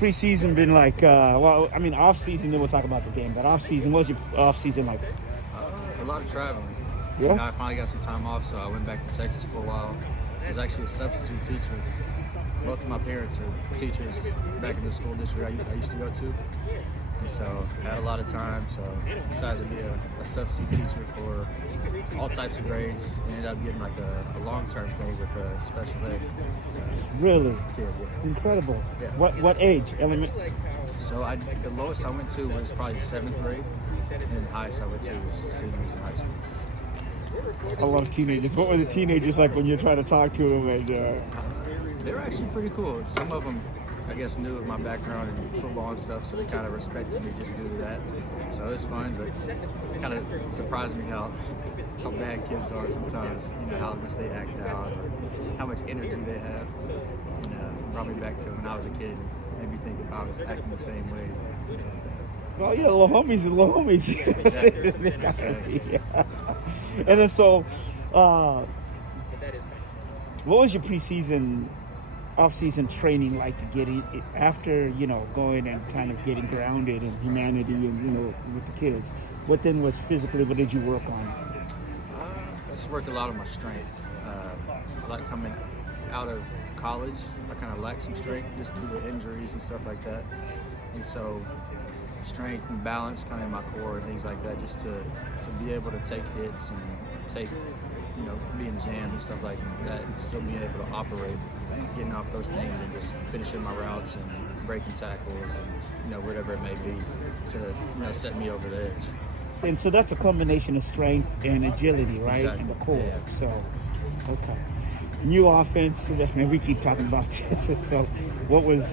preseason been like? Well, I mean, off season. Then we'll talk about the game. But off season, what was your off season like? A lot of traveling. Yeah. I finally got some time off, so I went back to Texas for a while. I was actually a substitute teacher. Both of my parents are teachers back in the school district I used to go to. And so I had a lot of time, so decided to be a substitute teacher for all types of grades. Ended up getting like a long-term thing with a special ed Really kid. Yeah. incredible. Yeah. What age? Element. So the lowest I went to was probably seventh grade, and the highest I went to was seniors in high school. I love teenagers. What were the teenagers like when you're trying to talk to them? And They were actually pretty cool. Some of them, I guess, knew of my background in football and stuff, so they kind of respected me just due to that. So it was fun, but it kind of surprised me how bad kids are sometimes. You know, how much they act out, or how much energy they have. And brought me back to when I was a kid. Made me think if I was acting the same way, things like that. well, yeah, little homies are little homies. Exactly. They gotta Exactly. be, yeah. And then so, what was your preseason, off-season training like to get it after going and kind of getting grounded in humanity and with the kids? What then was physically? What did you work on? I just worked a lot on my strength. Like coming out of college, I kind of lacked some strength just due to injuries and stuff like that. And so strength and balance kind of in my core and things like that, just to be able to take hits and take, being jammed and stuff like that, and still being able to operate, getting off those things and just finishing my routes and breaking tackles and, whatever it may be to, set me over the edge. And so that's a combination of strength and agility, right? Exactly. And the core. Yeah. So, okay. New offense, and we keep talking about this. So, what was,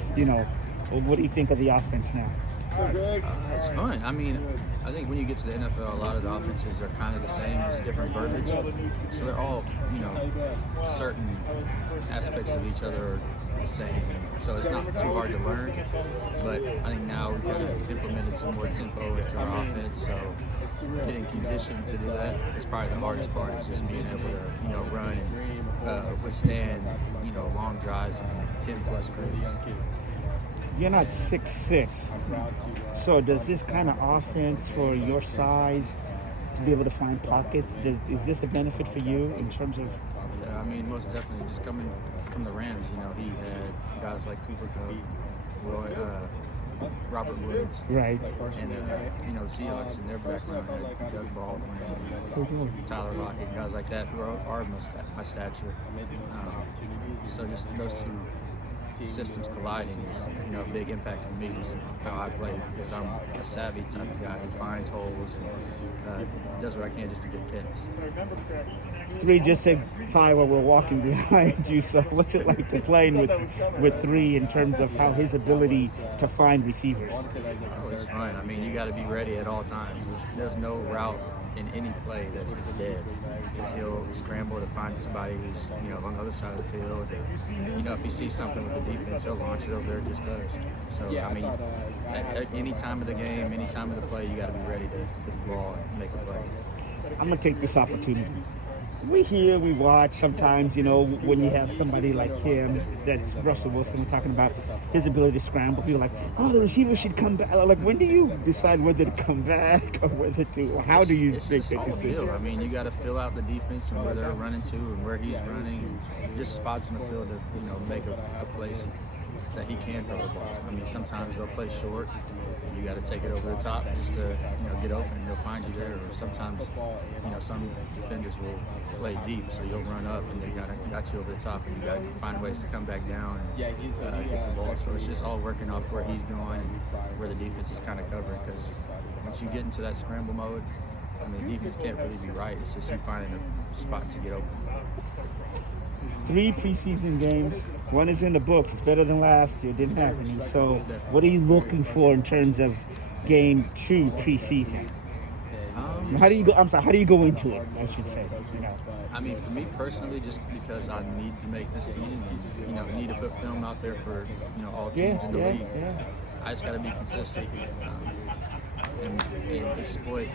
what do you think of the offense now? It's fun. I mean, I think when you get to the NFL, a lot of the offenses are kind of the same, just different verbiage. So they're all, certain aspects of each other are the same. So it's not too hard to learn. But I think now we've kind of implemented some more tempo into our offense. So getting conditioned to do that is probably the hardest part, is just being able to, run and withstand, long drives and 10 plus plays. You're not 6'6", so does this kind of offense for your size to be able to find pockets, is this a benefit for you in terms of? Yeah, I mean, most definitely. Just coming from the Rams, he had guys like Cooper Kupp, Roy, Robert Woods, Right. and the Seahawks in their background had Doug Baldwin, Tyler Lockett, guys like that who are my stature. So just those two systems colliding is, a big impact for me, just how I play, because I'm a savvy type of guy who finds holes and does what I can just to get catches. Three just said hi while we're walking behind you. So what's it like to playing with Three in terms of how his ability to find receivers? Oh, it's fun. I mean, you got to be ready at all times. There's no route in any play that's just dead, because he'll scramble to find somebody who's on the other side of the field. And, if he sees something with the defense, he'll launch it over there just because. So I mean, at any time of the game, any time of the play, you got to be ready to get the ball and make a play. I'm gonna take this opportunity. We hear, we watch sometimes, when you have somebody like him, that's Russell Wilson, we're talking about his ability to scramble. People are like, oh, the receiver should come back. Like, when do you decide whether to come back or whether to, or how do you It's make just that all decision? feel. I mean, you got to fill out the defense and where they're running to and where he's running, and just spots in the field to, make a place that he can throw the ball. I mean, sometimes they'll play short, and you got to take it over the top just to, get open, and he'll find you there. Or sometimes, some defenders will play deep, so you'll run up, and they got you over the top, and you got to find ways to come back down and get the ball. So it's just all working off where he's going and where the defense is kind of covering, because once you get into that scramble mode, I mean, defense can't really be right. It's just you finding a spot to get open. 3 preseason games. One is in the books. It's better than last year. Didn't happen. So, what are you looking for in terms of game 2 preseason? How do you go? I'm sorry. How do you go into it? I should say. I mean, for me personally, just because I need to make this team, and need to put film out there for all teams in the league. I just got to be consistent and exploit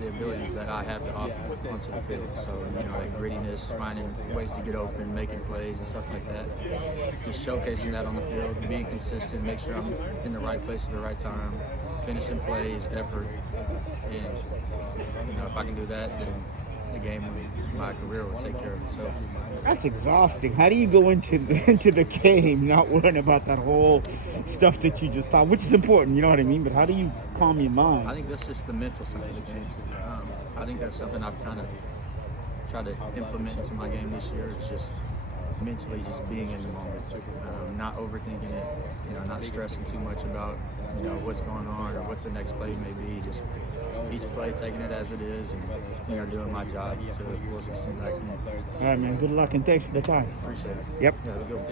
the abilities that I have to offer onto the field. So, that grittiness, finding ways to get open, making plays and stuff like that. Just showcasing that on the field, being consistent, make sure I'm in the right place at the right time, finishing plays, effort. And, if I can do that, then the game, my career will take care of itself. That's exhausting. How do you go into the game not worrying about that whole stuff that you just thought, which is important, you know what I mean? But how do you calm your mind? I think that's just the mental side of the game. I think that's something I've kind of tried to implement into my game this year. It's just mentally just being in the moment, not overthinking it, not stressing too much about, what's going on or what the next play may be. Just each play, taking it as it is, and doing my job to the fullest extent I can. All right, man. Good luck and thanks for the time. Appreciate it. Yep. Yeah, have a good one.